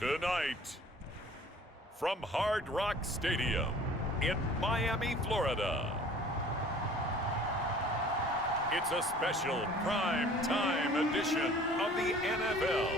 Tonight, from Hard Rock Stadium in Miami, Florida, it's a special prime time edition of the NFL.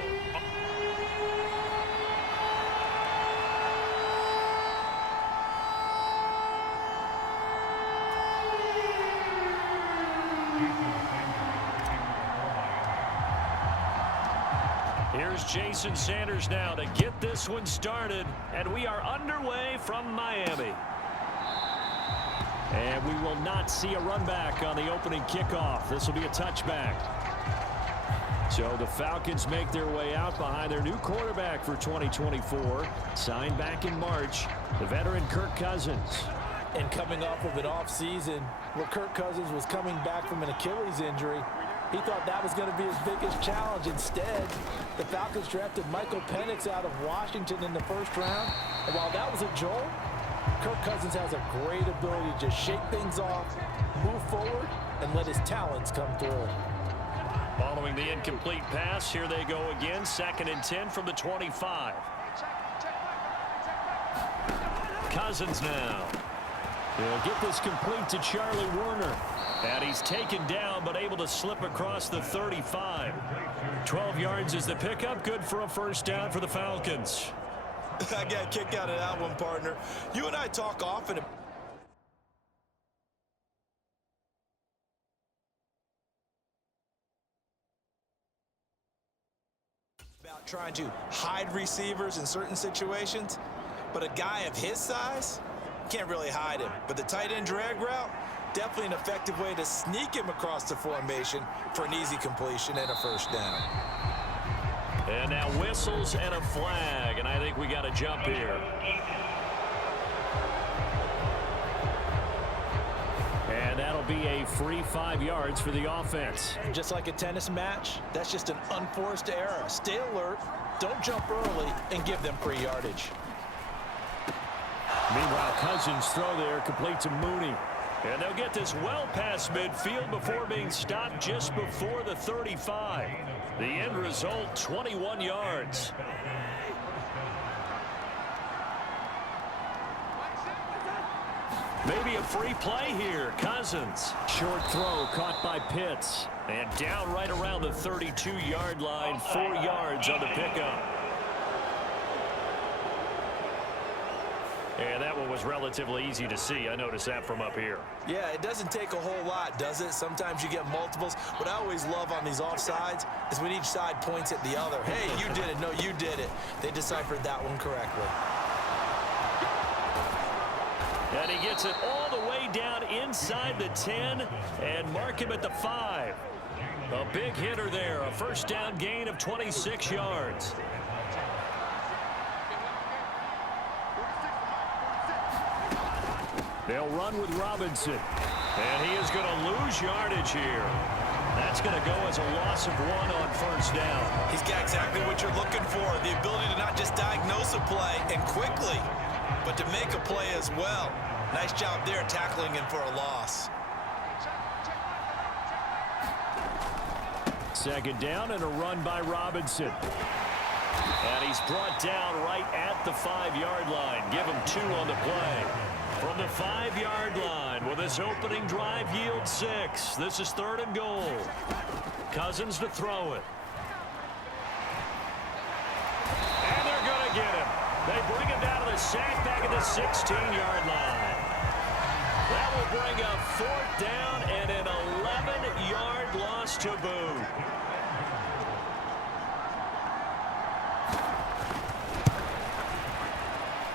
Here's Jason Sanders now to get this one started, and we are underway from Miami. And we will not see a run back on the opening kickoff. This will be a touchback. So the Falcons make their way out behind their new quarterback for 2024, signed back in March, the veteran Kirk Cousins. And coming off of an offseason where Kirk Cousins was coming back from an Achilles injury, he thought that was going to be his biggest challenge. Instead, the Falcons drafted Michael Penix out of Washington in the first round. And while that was a jolt, Kirk Cousins has a great ability to just shake things off, move forward, and let his talents come through. Following the incomplete pass, here they go again. 2nd and 10 from the 25. Cousins now. He'll get this complete to Charlie Werner. And he's taken down, but able to slip across the 35. 12 yards is the pickup. Good for a first down for the Falcons. I got a kick out of that one, partner. You and I talk often about trying to hide receivers in certain situations, but a guy of his size can't really hide him. But the tight end drag route, definitely an effective way to sneak him across the formation for an easy completion and a first down. And now whistles and a flag, and I think we got to jump here. And that'll be a free 5 yards for the offense. Just like a tennis match, that's just an unforced error. Stay alert, don't jump early, and give them free yardage. Meanwhile, Cousins' throw there complete to Mooney. And they'll get this well past midfield before being stopped just before the 35. The end result, 21 yards. Maybe a free play here. Cousins. Short throw caught by Pitts. And down right around the 32-yard line. 4 yards on the pickup. And that one was relatively easy to see. I noticed that from up here. Yeah, it doesn't take a whole lot, does it? Sometimes you get multiples. What I always love on these offsides is when each side points at the other. Hey, you did it. No, you did it. They deciphered that one correctly. And he gets it all the way down inside the 10 and mark him at the 5. A big hitter there. A first down gain of 26 yards. They'll run with Robinson. And he is going to lose yardage here. That's going to go as a loss of 1 on first down. He's got exactly what you're looking for. The ability to not just diagnose a play and quickly, but to make a play as well. Nice job there tackling him for a loss. 2nd down and a run by Robinson. And he's brought down right at the 5-yard line. Give him 2 on the play. From the 5-yard line, will this opening drive yield 6? This is 3rd and goal. Cousins to throw it. And they're going to get him. They bring him down to the sack back at the 16-yard line. That will bring up 4th down and an 11-yard loss to boot.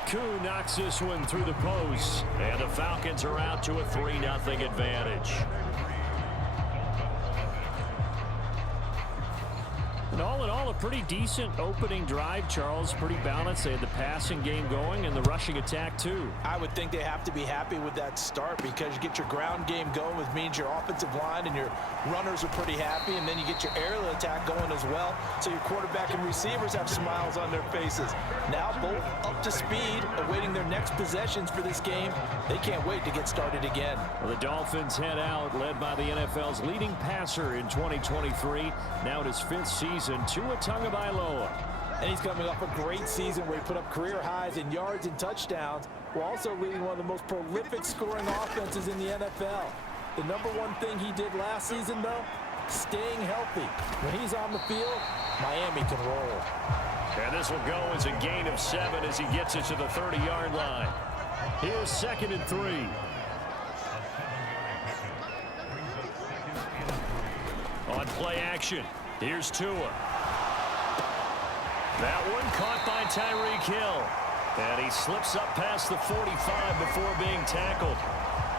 Koo knocks this one through the post, and the Falcons are out to a 3-0 advantage. And all in all, a pretty decent opening drive, Charles. Pretty balanced. They had the passing game going and the rushing attack, too. I would think they have to be happy with that start because you get your ground game going, which means your offensive line and your runners are pretty happy, and then you get your aerial attack going as well. So your quarterback and receivers have smiles on their faces. Now both up to speed, awaiting their next possessions for this game. They can't wait to get started again. Well, the Dolphins head out, led by the NFL's leading passer in 2023. Now in his 5th season, Tua Tagovailoa. And he's coming off a great season where he put up career highs in yards and touchdowns, while also leading one of the most prolific scoring offenses in the NFL. The number one thing he did last season, though, staying healthy. When he's on the field, Miami can roll. And this will go as a gain of 7 as he gets it to the 30-yard line. Here's 2nd and 3. On play action, here's Tua. That one caught by Tyreek Hill. And he slips up past the 45 before being tackled.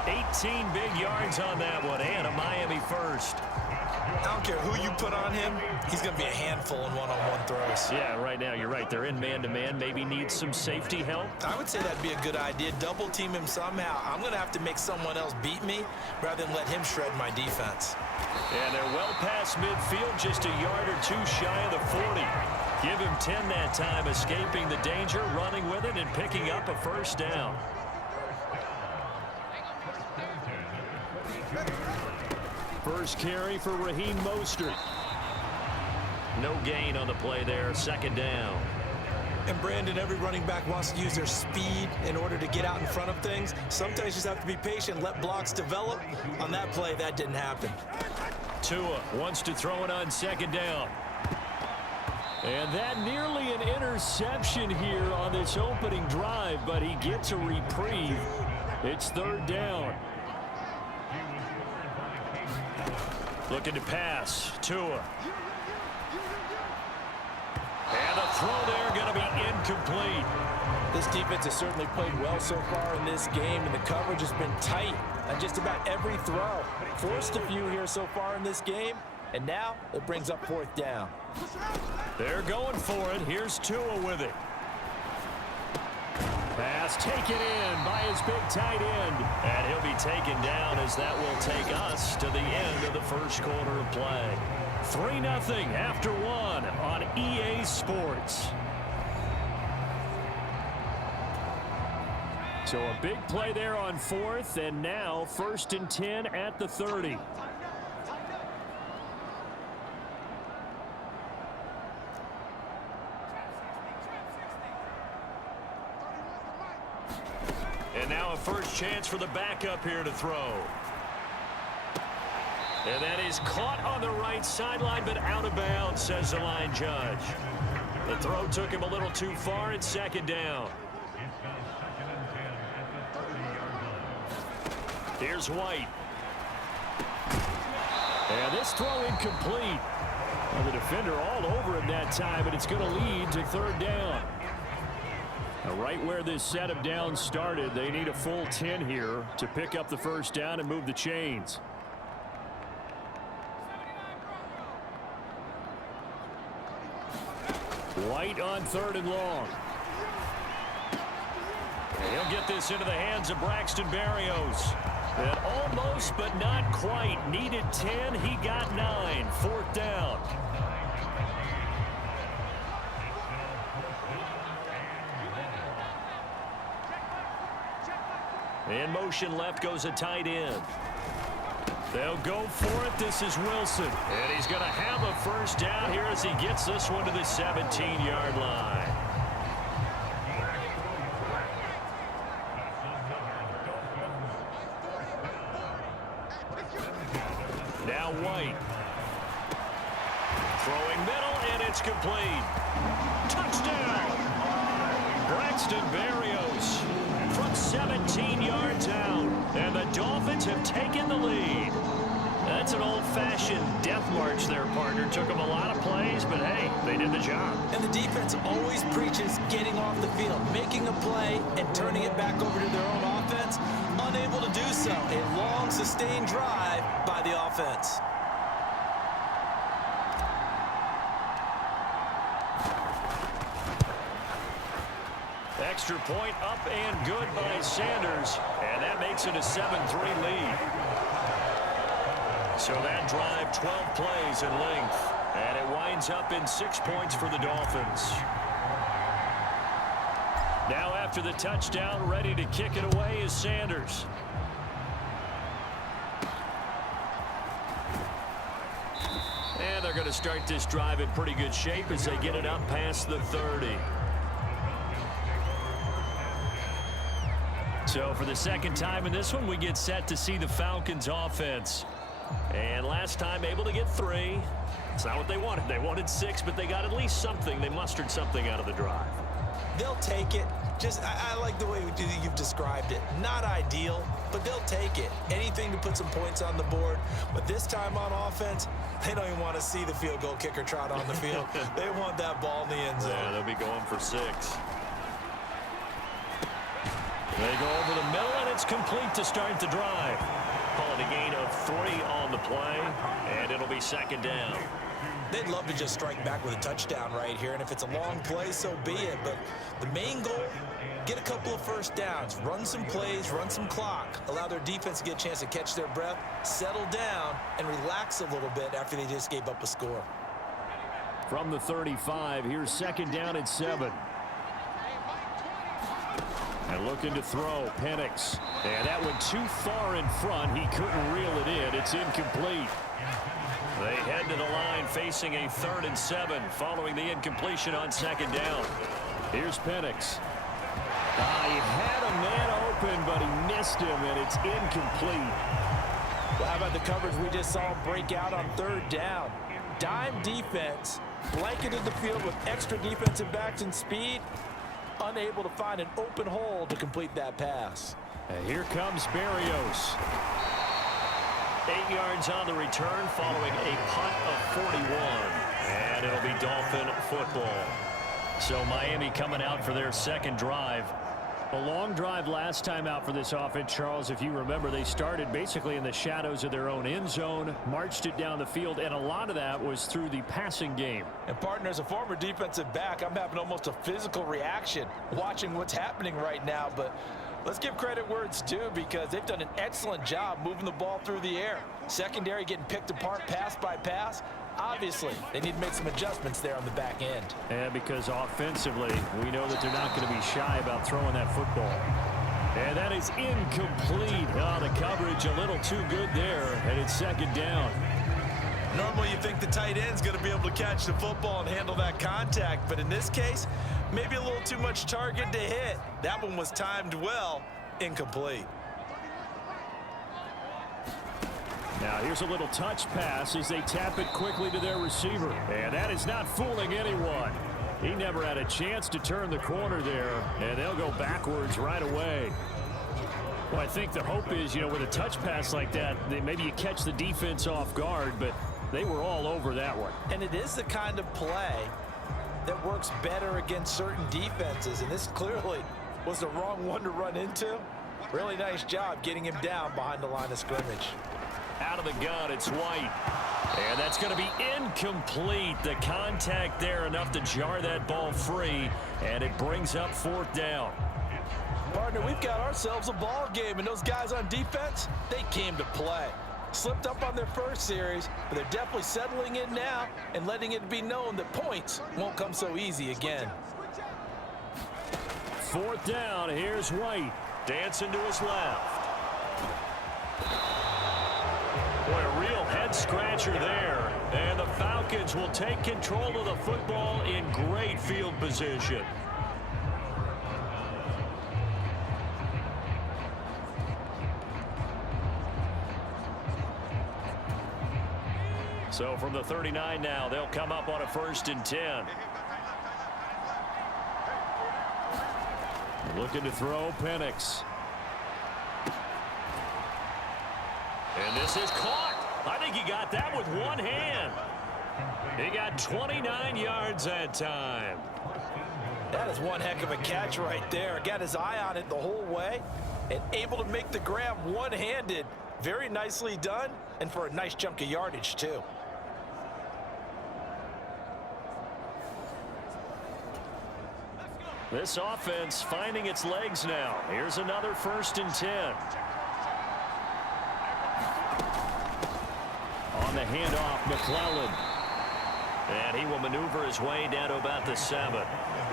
18 big yards on that one, and a Miami first. I don't care who you put on him, he's going to be a handful in one-on-one throws. Yeah, right now, you're right. They're in man-to-man. Maybe needs some safety help. I would say that'd be a good idea. Double team him somehow. I'm going to have to make someone else beat me rather than let him shred my defense. And they're well past midfield, just a yard or two shy of the 40. Give him 10 that time, escaping the danger, running with it, and picking up a first down. First carry for Raheem Mostert. No gain on the play there, 2nd down. And Brandon, every running back wants to use their speed in order to get out in front of things. Sometimes you just have to be patient, let blocks develop. On that play, that didn't happen. Tua wants to throw it on 2nd down. And that nearly an interception here on this opening drive, but he gets a reprieve. It's 3rd down. Looking to pass. Tua. And the throw there going to be incomplete. This defense has certainly played well so far in this game, and the coverage has been tight on just about every throw. Forced a few here so far in this game, and now it brings up 4th down. They're going for it. Here's Tua with it. Pass taken in by his big tight end. And he'll be taken down as that will take us to the end of the first quarter of play. 3-0 after 1 on EA Sports. So a big play there on 4th, and now 1st and 10 at the 30. And now a first chance for the backup here to throw. And that is caught on the right sideline, but out of bounds, says the line judge. The throw took him a little too far. It's 2nd down. Here's White. And this throw incomplete. Well, the defender all over him that time, but it's going to lead to 3rd down. Now, right where this set of downs started, they need a full 10 here to pick up the first down and move the chains. White on 3rd and long. And he'll get this into the hands of Braxton Berrios. And almost, but not quite. Needed 10. He got 9. 4th down. In motion left goes a tight end. They'll go for it. This is Wilson. And he's going to have a first down here as he gets this one to the 17-yard line. Now White. Throwing middle, and it's complete. Touchdown! Braxton Berrios from 17 yards out. And the Dolphins have taken the lead. That's an old-fashioned death march there, partner. Took them a lot of plays, but hey, they did the job. And the defense always preaches getting off the field, making a play, and turning it back over to their own offense. Unable to do so. A long, sustained drive by the offense. Extra point up and good by Sanders. And that makes it a 7-3 lead. So that drive, 12 plays in length. And it winds up in 6 points for the Dolphins. Now after the touchdown, ready to kick it away is Sanders. And they're going to start this drive in pretty good shape as they get it up past the 30. So for the second time in this one, we get set to see the Falcons offense. And last time able to get 3. It's not what they wanted. They wanted 6, but they got at least something. They mustered something out of the drive. They'll take it. I like the way you've described it. Not ideal, but they'll take it. Anything to put some points on the board. But this time on offense, they don't even want to see the field goal kicker trot on the field. They want that ball in the end zone. Yeah, they'll be going for 6. They go over the middle, and it's complete to start the drive. Calling a gain of 3 on the play, and it'll be second down. They'd love to just strike back with a touchdown right here, and if it's a long play, so be it. But the main goal, get a couple of first downs, run some plays, run some clock, allow their defense to get a chance to catch their breath, settle down, and relax a little bit after they just gave up a score. From the 35, here's second down at 7. And looking to throw, Penix. And that went too far in front. He couldn't reel it in. It's incomplete. They head to the line facing a 3rd and 7 following the incompletion on second down. Here's Penix. He had a man open, but he missed him, and it's incomplete. Well, how about the coverage we just saw him break out on 3rd down? Dime defense, blanketed the field with extra defensive backs and speed, unable to find an open hole to complete that pass. And here comes Berrios. 8 yards on the return following a punt of 41. And it'll be Dolphin football. So Miami coming out for their second drive. A long drive last time out for this offense, Charles. If you remember, they started basically in the shadows of their own end zone, marched it down the field, and a lot of that was through the passing game. And partner, as a former defensive back, I'm having almost a physical reaction watching what's happening right now. But let's give credit where it's due, because they've done an excellent job moving the ball through the air. Secondary getting picked apart pass by pass. Obviously, they need to make some adjustments there on the back end. And because offensively, we know that they're not going to be shy about throwing that football. And that is incomplete. The coverage a little too good there, and it's second down. Normally, you think the tight end's going to be able to catch the football and handle that contact, but in this case, maybe a little too much target to hit. That one was timed well, incomplete. Now here's a little touch pass as they tap it quickly to their receiver. And that is not fooling anyone. He never had a chance to turn the corner there, and they'll go backwards right away. Well, I think the hope is, with a touch pass like that, maybe you catch the defense off guard, but they were all over that one. And it is the kind of play that works better against certain defenses, and this clearly was the wrong one to run into. Really nice job getting him down behind the line of scrimmage. Out of the gun, it's White. And that's going to be incomplete. The contact there enough to jar that ball free, and it brings up 4th down. Partner, we've got ourselves a ball game, and those guys on defense, they came to play. Slipped up on their first series, but they're definitely settling in now and letting it be known that points won't come so easy again. 4th down, here's White. Dancing to his left. Boy, a real head-scratcher there. And the Falcons will take control of the football in great field position. So from the 39 now, they'll come up on a 1st and 10. Looking to throw, Penix. And this is caught. I think he got that with one hand. He got 29 yards that time. That is one heck of a catch right there. Got his eye on it the whole way and able to make the grab one-handed. Very nicely done, and for a nice chunk of yardage, too. This offense finding its legs now. Here's another 1st and 10. On the handoff, McClellan. And he will maneuver his way down to about the 7.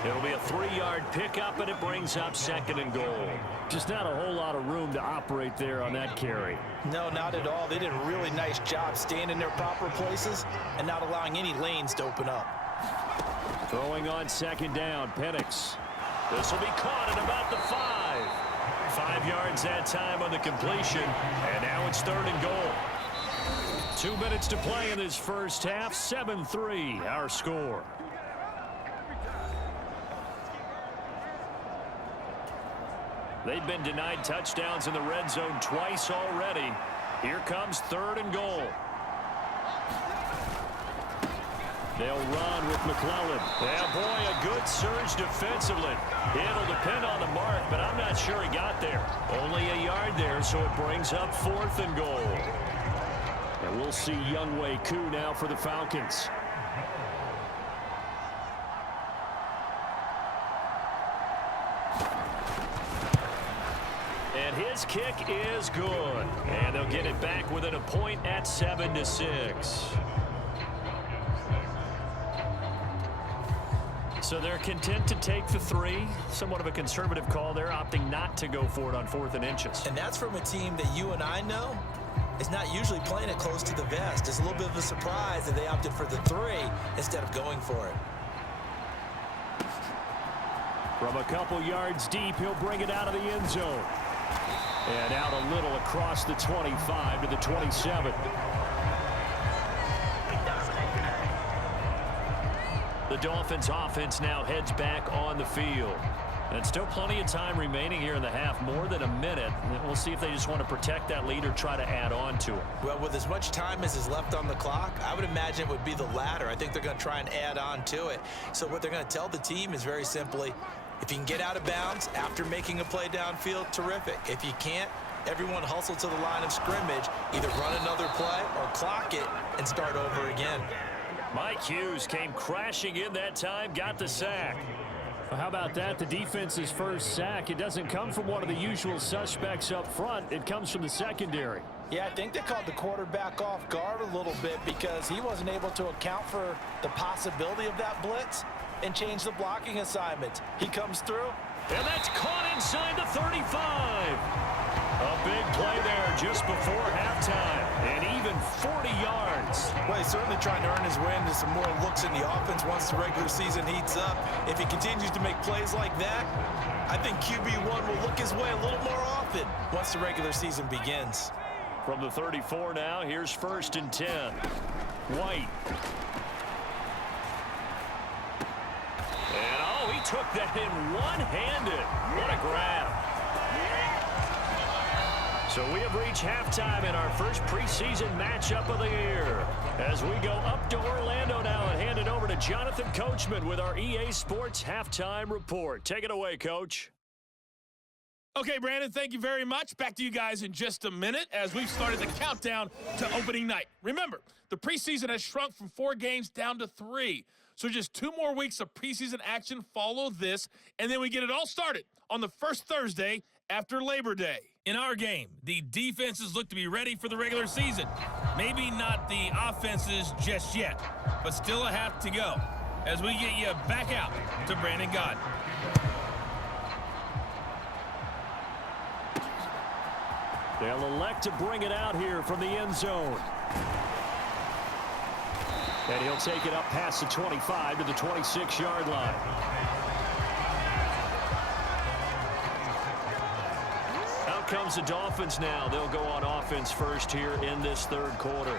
It'll be a 3-yard pickup, and it brings up 2nd and goal. Just not a whole lot of room to operate there on that carry. No, not at all. They did a really nice job staying in their proper places and not allowing any lanes to open up. Throwing on 2nd down, Penix. This will be caught at about the 5. 5 yards that time on the completion, and now it's 3rd and goal. 2 minutes to play in this first half. 7-3 our score. They've been denied touchdowns in the red zone twice already. Here comes 3rd and goal. They'll run with McClellan. Yeah, boy, a good surge defensively. It'll depend on the mark, but I'm not sure he got there. Only a yard there, so it brings up 4th and goal. And we'll see Younghoe Koo now for the Falcons. And his kick is good. And they'll get it back within a point at 7-6. So they're content to take the 3. Somewhat of a conservative call there, opting not to go for it on 4th and inches. And that's from a team that you and I know is not usually playing it close to the vest. It's a little bit of a surprise that they opted for the 3 instead of going for it. From a couple yards deep, he'll bring it out of the end zone. And out a little across the 25 to the 27. The Dolphins offense now heads back on the field. And still plenty of time remaining here in the half, more than a minute. We'll see if they just want to protect that lead or try to add on to it. Well, with as much time as is left on the clock, I would imagine it would be the latter. I think they're going to try and add on to it. So what they're going to tell the team is very simply, if you can get out of bounds after making a play downfield, terrific. If you can't, everyone hustle to the line of scrimmage, either run another play or clock it and start over again. Mike Hughes came crashing in that time, got the sack. Well, how about that? The defense's first sack. It doesn't come from one of the usual suspects up front. It comes from the secondary. Yeah, I think they called the quarterback off guard a little bit because he wasn't able to account for the possibility of that blitz and change the blocking assignment. He comes through. And that's caught inside the 35. A big play there just before halftime. And even 40 yards. Well, he's certainly trying to earn his way into some more looks in the offense once the regular season heats up. If he continues to make plays like that, I think QB1 will look his way a little more often once the regular season begins. From the 34 now, here's 1st and 10. White. And, oh, he took that in one-handed. What a grab. So we have reached halftime in our first preseason matchup of the year. As we go up to Orlando now and hand it over to Jonathan Coachman with our EA Sports Halftime Report. Take it away, Coach. Okay, Brandon, thank you very much. Back to you guys in just a minute as we've started the countdown to opening night. Remember, the preseason has shrunk from 4 games down to 3. So just 2 more weeks of preseason action follow this, and then we get it all started on the first Thursday after Labor Day. In our game, the defenses look to be ready for the regular season. Maybe not the offenses just yet, but still a half to go as we get you back out to Brandon Gaudin. They'll elect to bring it out here from the end zone. And he'll take it up past the 25 to the 26-yard line. Out comes the Dolphins now. They'll go on offense first here in this 3rd quarter.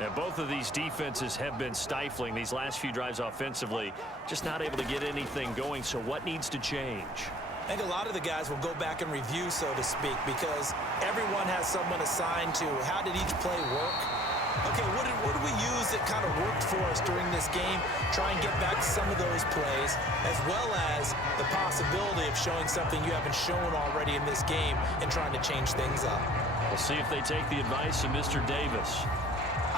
And both of these defenses have been stifling these last few drives offensively. Just not able to get anything going. So what needs to change? I think a lot of the guys will go back and review, so to speak, because everyone has someone assigned to how did each play work. Okay, what did we use that kind of worked for us during this game? Try and get back some of those plays, as well as the possibility of showing something you haven't shown already in this game and trying to change things up. We'll see if they take the advice of Mr. Davis.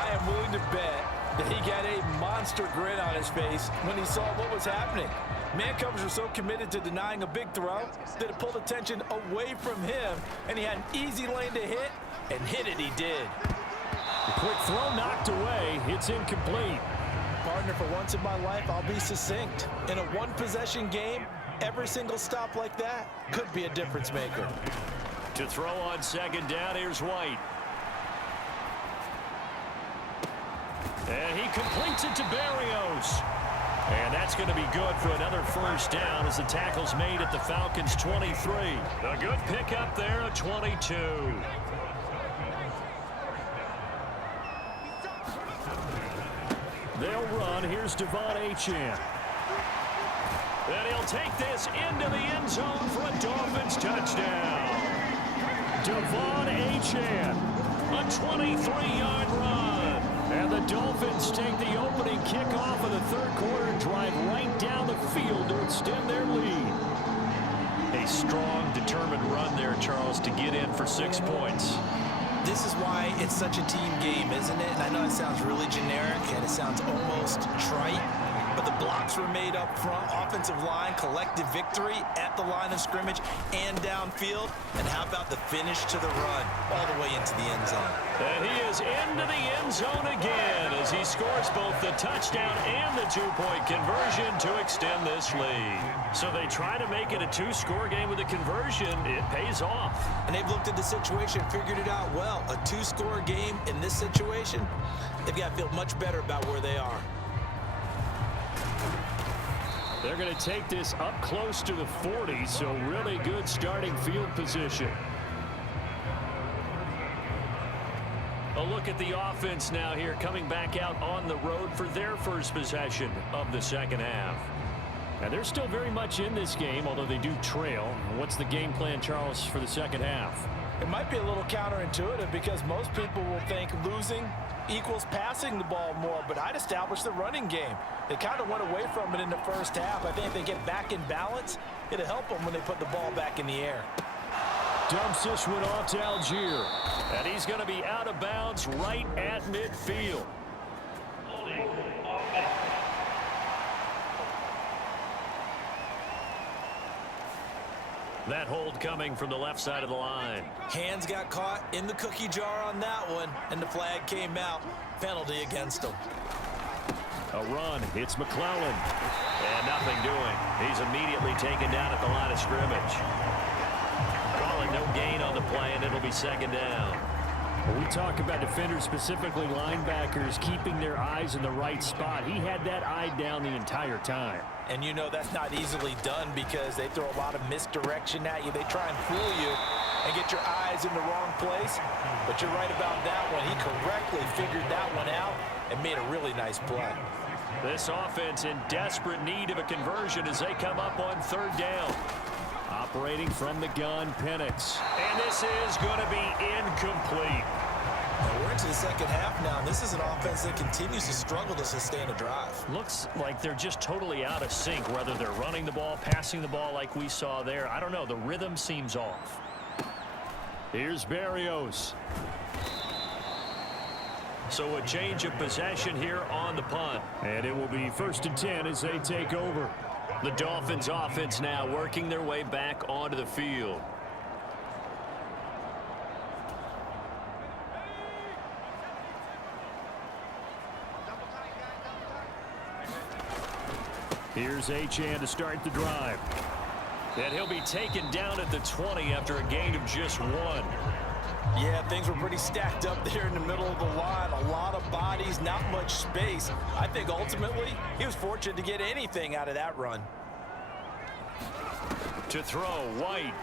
I am willing to bet that he got a monster grin on his face when he saw what was happening. Man covers were so committed to denying a big throw that it pulled attention away from him, and he had an easy lane to hit, and hit it he did. The quick throw knocked away. It's incomplete. Part partner, for once in my life, I'll be succinct. In a one-possession game, every single stop like that could be a difference maker. To throw on second down, here's White. And he completes it to Berrios. And that's going to be good for another first down as the tackle's made at the Falcons' 23. A good pickup there at 22. They'll run. Here's Devon Achane. And he'll take this into the end zone for a Dolphins touchdown. Devon Achane, a 23-yard run. And the Dolphins take the opening kickoff of the third quarter and drive right down the field to extend their lead. A strong, determined run there, Charles, to get in for 6 points. This is why it's such a team game, isn't it? And I know it sounds really generic and it sounds almost trite, but the blocks were made up front, offensive line, collective victory at the line of scrimmage and downfield. And how about the finish to the run all the way into the end zone? And he is into the end zone again as he scores both the touchdown and the two-point conversion to extend this lead. So they try to make it a two-score game with a conversion. It pays off. And they've looked at the situation, figured it out well. A two-score game in this situation, they've got to feel much better about where they are. They're going to take this up close to the 40, so really good starting field position. A look at the offense now here, coming back out on the road for their first possession of the second half. And they're still very much in this game, although they do trail. What's the game plan, Charles, for the second half? It might be a little counterintuitive because most people will think losing equals passing the ball more, but I'd establish the running game. They kind of went away from it in the first half. I think if they get back in balance, it'll help them when they put the ball back in the air. Dumps this one off to Algier. And he's going to be out of bounds right at midfield. That hold coming from the left side of the line. Hands got caught in the cookie jar on that one, and the flag came out. Penalty against them. A run. It's McClellan. And nothing doing. He's immediately taken down at the line of scrimmage. Calling no gain on the play, and it'll be second down. When we talk about defenders, specifically linebackers, keeping their eyes in the right spot, he had that eye down the entire time. And you know that's not easily done because they throw a lot of misdirection at you. They try and fool you and get your eyes in the wrong place. But you're right about that one. He correctly figured that one out and made a really nice play. This offense in desperate need of a conversion as they come up on third down. Operating from the gun, Penix. And this is going to be incomplete. Now we're into the second half now, and this is an offense that continues to struggle to sustain a drive. Looks like they're just totally out of sync, whether they're running the ball, passing the ball like we saw there. I don't know. The rhythm seems off. Here's Berrios. So a change of possession here on the punt. And it will be 1st and 10 as they take over. The Dolphins offense now working their way back onto the field. Here's Achane to start the drive. And he'll be taken down at the 20 after a gain of just 1. Yeah, things were pretty stacked up there in the middle of the line. A lot of bodies, not much space. I think ultimately he was fortunate to get anything out of that run. To throw, White.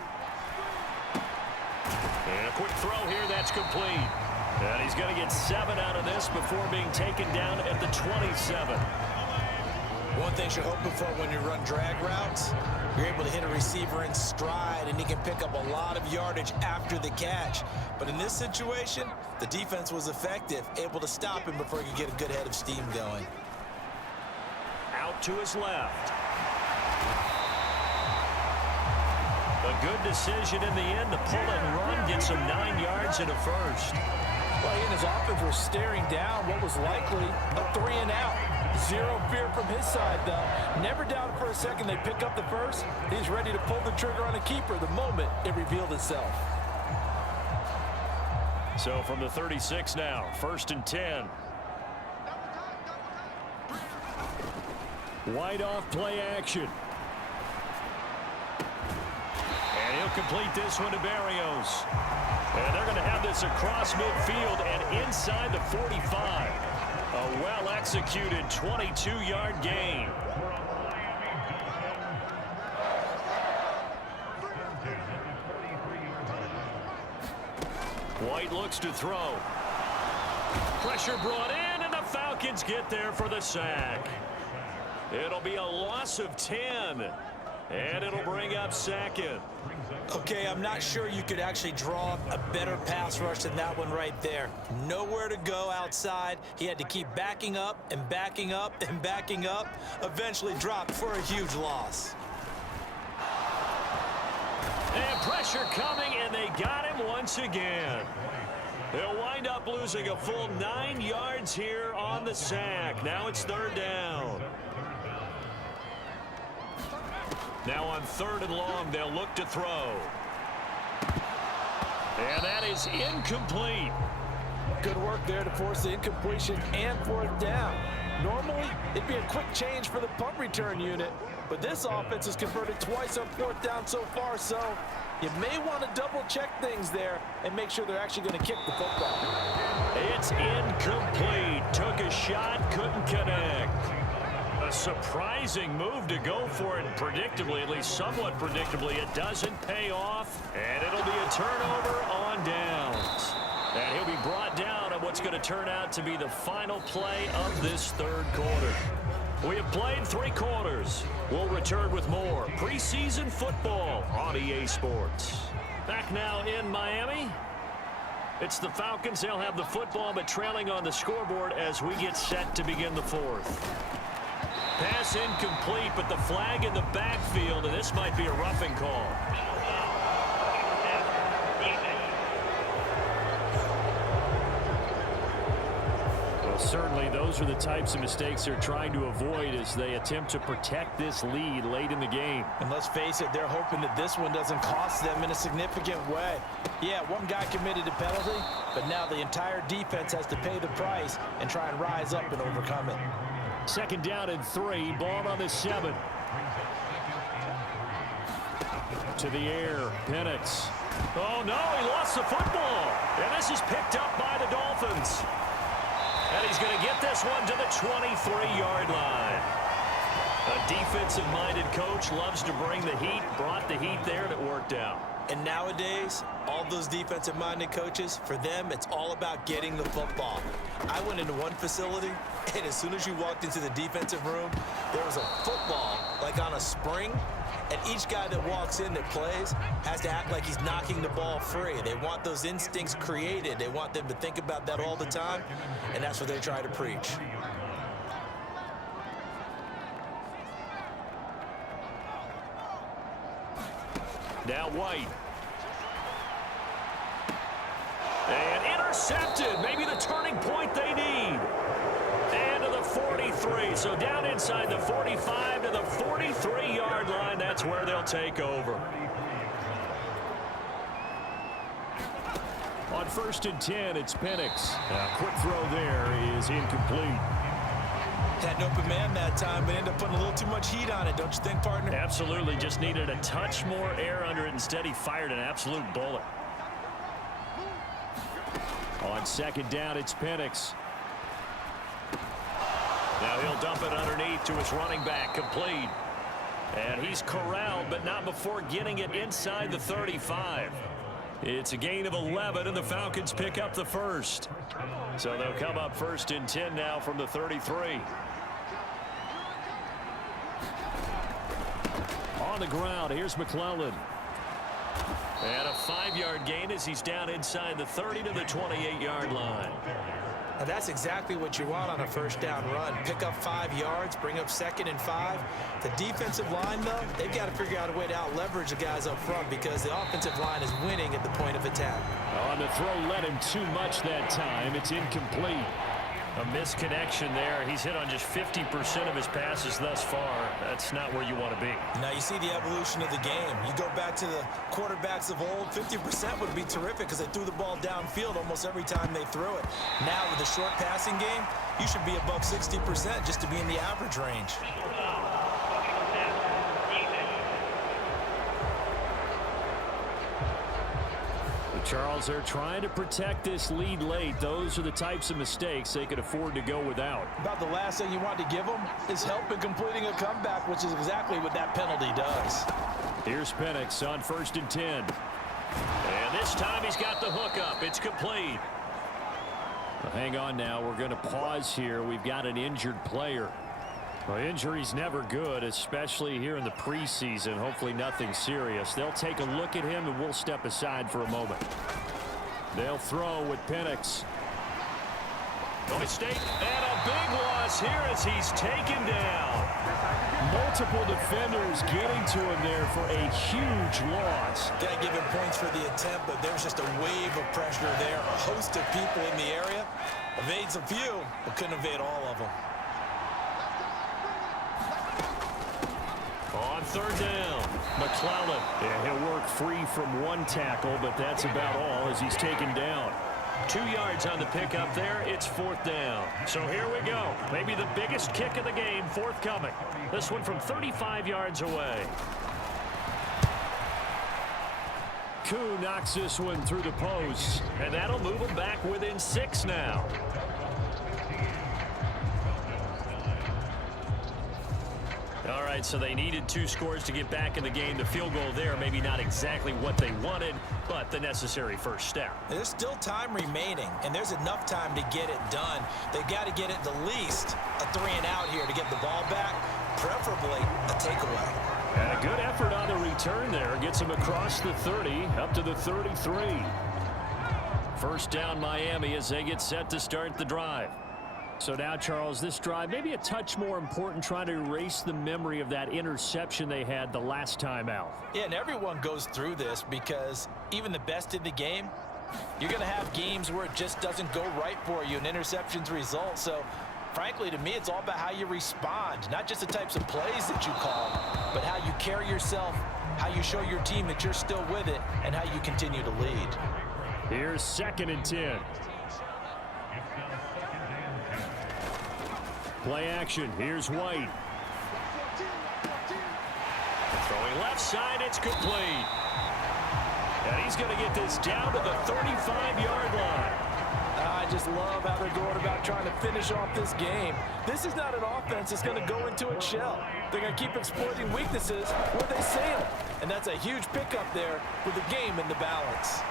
And a quick throw here, that's complete. And he's going to get 7 out of this before being taken down at the 27. One thing you're hoping for when you run drag routes, you're able to hit a receiver in stride, and he can pick up a lot of yardage after the catch. But in this situation, the defense was effective, able to stop him before he could get a good head of steam going. Out to his left. A good decision in the end to pull and run, get some 9 yards and a first. Well, he and his offense were staring down what was likely a 3 and out. Zero fear from his side, though. Never doubted for a second they pick up the first. He's ready to pull the trigger on a keeper the moment it revealed itself. So from the 36 now, 1st and 10. Wide off play action. And he'll complete this one to Barrios. And they're going to have this across midfield and inside the 45. A well-executed 22-yard gain. White looks to throw. Pressure brought in, and the Falcons get there for the sack. It'll be a loss of 10, and it'll bring up second. Okay, I'm not sure you could actually draw a better pass rush than that one right there. Nowhere to go outside. He had to keep backing up and backing up and backing up. Eventually dropped for a huge loss. And pressure coming, and they got him once again. They'll wind up losing a full 9 yards here on the sack. Now it's third down. Now on 3rd and long, they'll look to throw. And that is incomplete. Good work there to force the incompletion and 4th down. Normally, it'd be a quick change for the punt return unit, but this offense has converted twice on 4th down so far, so you may want to double-check things there and make sure they're actually going to kick the football. It's incomplete. Took a shot, couldn't connect. A surprising move to go for it predictably, at least somewhat predictably. It doesn't pay off, and it'll be a turnover on downs. And he'll be brought down on what's going to turn out to be the final play of this 3rd quarter. We have played 3 quarters. We'll return with more preseason football on EA Sports. Back now in Miami. It's the Falcons. They'll have the football, but trailing on the scoreboard as we get set to begin the 4th. Pass incomplete, but the flag in the backfield, and this might be a roughing call. Certainly, those are the types of mistakes they're trying to avoid as they attempt to protect this lead late in the game. And let's face it, they're hoping that this one doesn't cost them in a significant way. Yeah, one guy committed a penalty, but now the entire defense has to pay the price and try and rise up and overcome it. 2nd down and 3, ball on the 7. To the air, Penix. Oh, no, he lost the football. And this is picked up by the Dolphins. And he's going to get this one to the 23-yard line. A defensive-minded coach loves to bring the heat, brought the heat there, and it worked out. And nowadays, all those defensive-minded coaches, for them, it's all about getting the football. I went into one facility, and as soon as you walked into the defensive room, there was a football, like on a spring, and each guy that walks in that plays has to act like he's knocking the ball free. They want those instincts created. They want them to think about that all the time, and that's what they try to preach. Now White. And intercepted. Maybe the turning point they need. And to the 43. So down inside the 45 to the 43-yard line. That's where they'll take over. On 1st and 10, it's Penix. A quick throw there is incomplete. Had an open man that time, but ended up putting a little too much heat on it, don't you think, partner? Absolutely. Just needed a touch more air under it. Instead, he fired an absolute bullet. On 2nd down, it's Penix. Now he'll dump it underneath to his running back, complete. And he's corralled, but not before getting it inside the 35. It's a gain of 11, and the Falcons pick up the 1st. So they'll come up 1st and 10 now from the 33. On the ground, here's McClellan. And a 5-yard gain as he's down inside the 30 to the 28-yard line. Now that's exactly what you want on a 1st down run. Pick up 5 yards, bring up 2nd and 5. The defensive line, though, they've got to figure out a way to out-leverage the guys up front because the offensive line is winning at the point of attack. On the throw, led him too much that time. It's incomplete. A misconnection there. He's hit on just 50% of his passes thus far. That's not where you want to be. Now you see the evolution of the game. You go back to the quarterbacks of old, 50% would be terrific because they threw the ball downfield almost every time they threw it. Now with the short passing game, you should be above 60% just to be in the average range. Charles, they're trying to protect this lead late. Those are the types of mistakes they could afford to go without. About the last thing you want to give them is help in completing a comeback, which is exactly what that penalty does. Here's Penix on 1st and 10. And this time he's got the hook up. It's complete. Well, hang on now. We're going to pause here. We've got an injured player. Well, injury's never good, especially here in the preseason. Hopefully nothing serious. They'll take a look at him, and we'll step aside for a moment. They'll throw with Penix. Going State, and a big loss here as he's taken down. Multiple defenders getting to him there for a huge loss. Got to give him points for the attempt, but there's just a wave of pressure there. A host of people in the area. Evades a few, but couldn't evade all of them. On 3rd down, McClellan. Yeah, he'll work free from one tackle, but that's about all as he's taken down. 2 yards on the pickup there. It's 4th down. So here we go. Maybe the biggest kick of the game forthcoming. This one from 35 yards away. Koo knocks this one through the post, and that'll move him back within 6 now. All right, so they needed 2 scores to get back in the game. The field goal there, maybe not exactly what they wanted, but the necessary first step. There's still time remaining, and there's enough time to get it done. They've got to get it the least a 3 and out here to get the ball back, preferably a takeaway. And a good effort on the return there. Gets him across the 30, up to the 33. 1st down Miami as they get set to start the drive. So now, Charles, this drive maybe a touch more important, trying to erase the memory of that interception they had the last time out. Yeah, and everyone goes through this because even the best in the game, you're going to have games where it just doesn't go right for you and interceptions result. So, frankly, to me, it's all about how you respond, not just the types of plays that you call, but how you carry yourself, how you show your team that you're still with it, and how you continue to lead. Here's 2nd and 10. Play action. Here's White. Throwing left side. It's complete. And he's going to get this down to the 35-yard line. I just love how they're going about trying to finish off this game. This is not an offense that's going to go into its shell. They're going to keep exploiting weaknesses where they see them. And that's a huge pickup there with the game in the balance.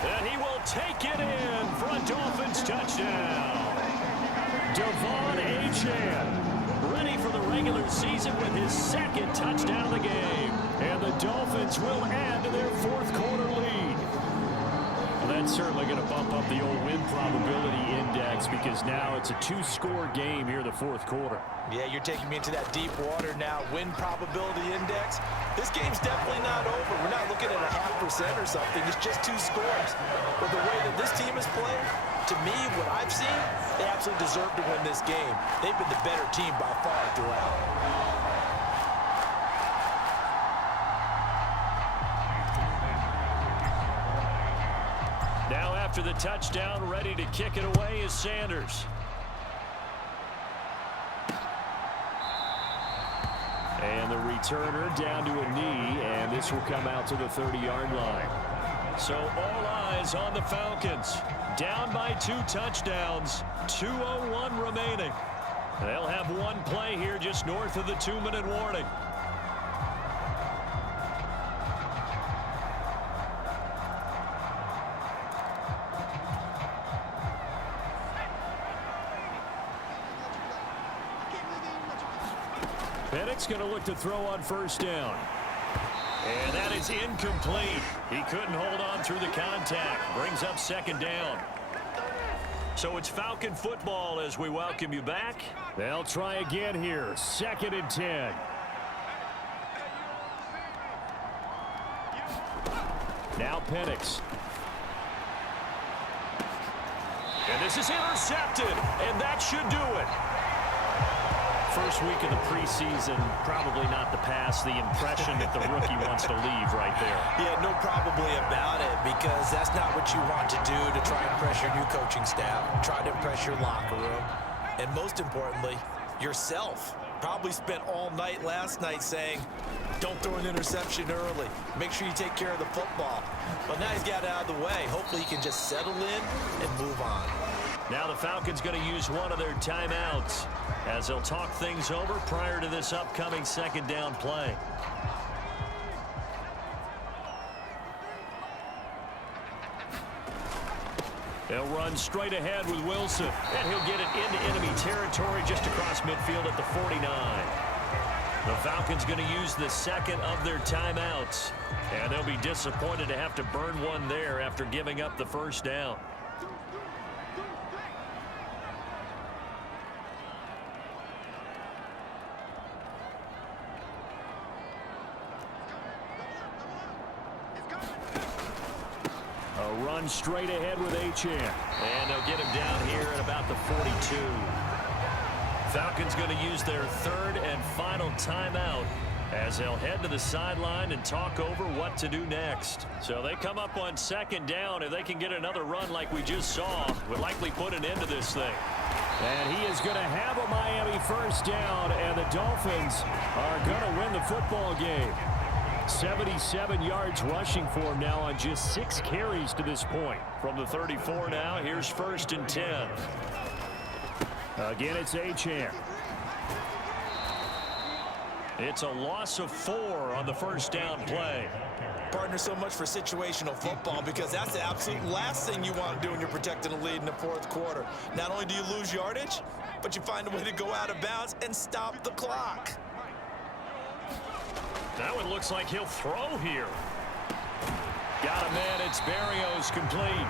And he will take it in for a Dolphins touchdown. Devon Achane ready for the regular season with his 2nd touchdown of the game. And the Dolphins will add to their 4th quarter lead. Well, that's certainly going to bump up the old win probability index because now it's a 2-score game here in the 4th quarter. Yeah, you're taking me into that deep water now. Win probability index. This game's definitely not over. We're not looking at a 0.5% or something. It's just 2 scores. But the way that this team is playing, to me, what I've seen, they absolutely deserve to win this game. They've been the better team by far throughout. Now after the touchdown, ready to kick it away is Sanders. And the returner down to a knee, and this will come out to the 30-yard line. So all eyes on the Falcons. Down by 2 touchdowns, 2:01 remaining. They'll have one play here just north of the 2-minute warning. Penix going to look to throw on 1st down. And that is incomplete. He couldn't hold on through the contact. Brings up 2nd down. So it's Falcon football as we welcome you back. They'll try again here. 2nd and 10. Now Penix. And this is intercepted. And that should do it. First week of the preseason, probably not the pass, the impression that the rookie wants to leave right there. Yeah, no probably about it, because that's not what you want to do to try and impress your new coaching staff, try to impress your locker room, and most importantly, yourself. Probably spent all night last night saying, don't throw an interception early. Make sure you take care of the football. But now he's got it out of the way. Hopefully he can just settle in and move on. Now the Falcons going to use one of their timeouts as they'll talk things over prior to this upcoming second down play. They'll run straight ahead with Wilson, and he'll get it into enemy territory just across midfield at the 49. The Falcons going to use the second of their timeouts, and they'll be disappointed to have to burn one there after giving up the first down. A run straight ahead with Achane. And they'll get him down here at about the 42. Falcons going to use their third and final timeout as they'll head to the sideline and talk over what to do next. So they come up on second down. If they can get another run like we just saw, would likely put an end to this thing. And he is going to have a Miami first down, and the Dolphins are going to win the football game. 77 yards rushing for him now on just 6 carries to this point. From the 34 now, here's 1st and 10. Again, it's Achane. It's a loss of 4 on the first down play. Partner, so much for situational football because that's the absolute last thing you want to do when you're protecting a lead in the 4th quarter. Not only do you lose yardage, but you find a way to go out of bounds and stop the clock. That one looks like he'll throw here. Got a man. It's Berrios complete.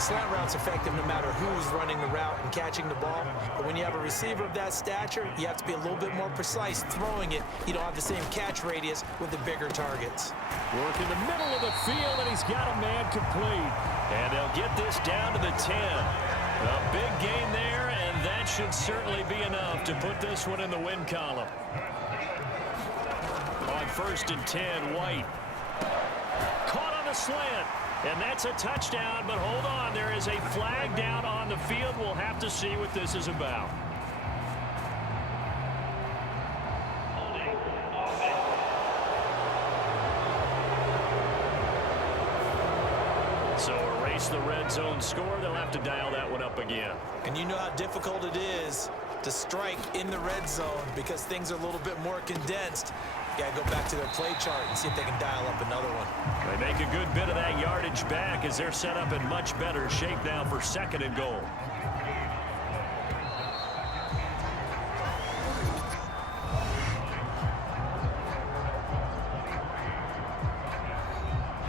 Slant route's effective no matter who's running the route and catching the ball. But when you have a receiver of that stature, you have to be a little bit more precise throwing it. You don't have the same catch radius with the bigger targets. Work in the middle of the field, and he's got a man complete. And they'll get this down to the 10. A big gain there, and that should certainly be enough to put this one in the win column. On 1st and 10, White. Caught on the slant. And that's a touchdown, but hold on. There is a flag down on the field. We'll have to see what this is about. So erase the red zone score. They'll have to dial that one up again. And you know how difficult it is to strike in the red zone because things are a little bit more condensed. You got to go back to their play chart and see if they can dial up another one. They make a good bit of that yardage back as they're set up in much better shape now for 2nd and goal.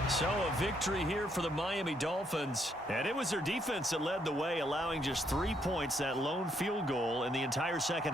So a victory here for the Miami Dolphins. And it was their defense that led the way, allowing just 3 points, that lone field goal in the entire second half.